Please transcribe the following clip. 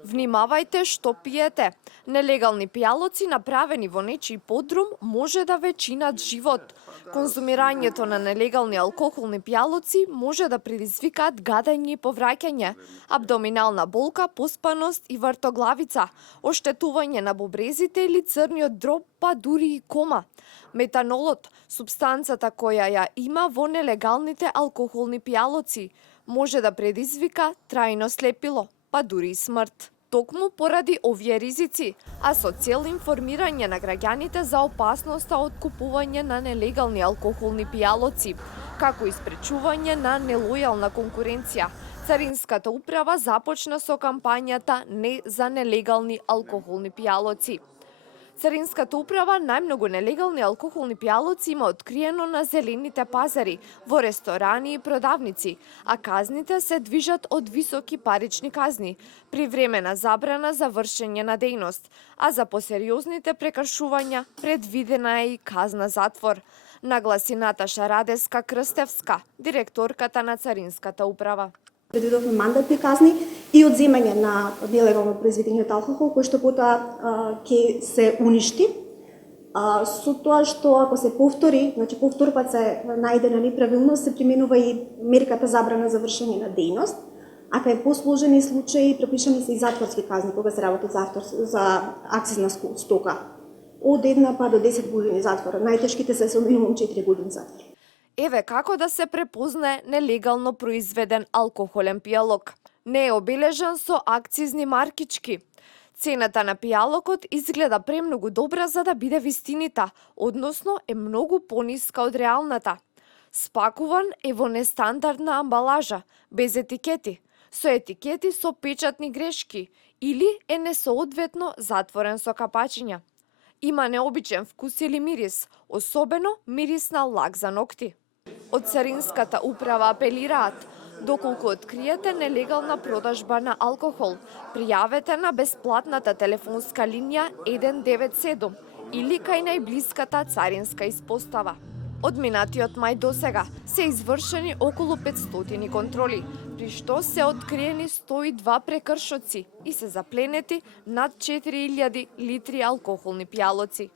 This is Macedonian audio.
Внимавајте што пиете. Нелегални пијалоци направени во нечиј подрум може да ве чинат живот. Конзумирањето на нелегални алкохолни пијалоци може да предизвикаат гадење и повраќање, абдоминална болка, поспаност и вртоглавица, оштетување на бубрезите или црниот дроб, па дури и кома. Метанолот, супстанцата која ја има во нелегалните алкохолни пијалоци, може да предизвика трајно слепило, па дури и смрт. Токму поради овие ризици, а со цел информирање на граѓаните за опасноста од купување на нелегални алкохолни пијалоци, како и спречување на нелојална конкуренција, Царинската управа започна со кампањата "Не за нелегални алкохолни пијалоци". Царинската управа најмногу нелегални алкохолни пијалоци има откриено на зелените пазари, во ресторани и продавници, а казните се движат од високи парични казни, привремена забрана за вршење на дејност, а за посериозните прекршувања предвидена е и казна затвор, нагласи Наташа Радеска-Крстевска, директорката на Царинската управа. Предвидовме мандатни казни и одземање на нелегално произведениот алкохол, кој што потоа ќе се уништи. Со тоа што ако се повтори, значи повторпат се најдена неправилност, се применува и мерката забрана за вршење на дејност, а кај посложени случаи пропишани се и затворски казни кога се работи за акцизна стока. Од 1 па до 10 години затвор. Најтешките се со минимум 4 години затвор. Еве како да се препознае нелегално произведен алкохолен пијалок. Не е обележан со акцизни маркички. Цената на пијалокот изгледа премногу добра за да биде вистинита, односно е многу пониска од реалната. Спакуван е во нестандардна амбалажа, без етикети, со етикети со печатни грешки или е несоодветно затворен со капачиња. Има необичен вкус или мирис, особено мирис на лак за ногти. Од Царинската управа апелираат, доколку откриете нелегална продажба на алкохол, пријавете на бесплатната телефонска линија 197 или кај најблиската царинска испостава. Од минатиот мај досега се извршени околу 500 контроли, при што се откриени 102 прекршоци и се запленети над 4000 литри алкохолни пијалоци.